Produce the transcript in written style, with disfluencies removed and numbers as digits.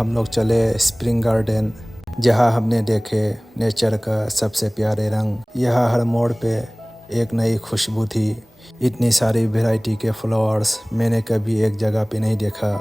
हम लोग चले स्प्रिंग गार्डन, जहां हमने देखे नेचर का सबसे प्यारे रंग। यहाँ हर मोड़ पे एक नई खुशबू थी। इतनी सारी वैरायटी के फ्लावर्स मैंने कभी एक जगह पे नहीं देखा।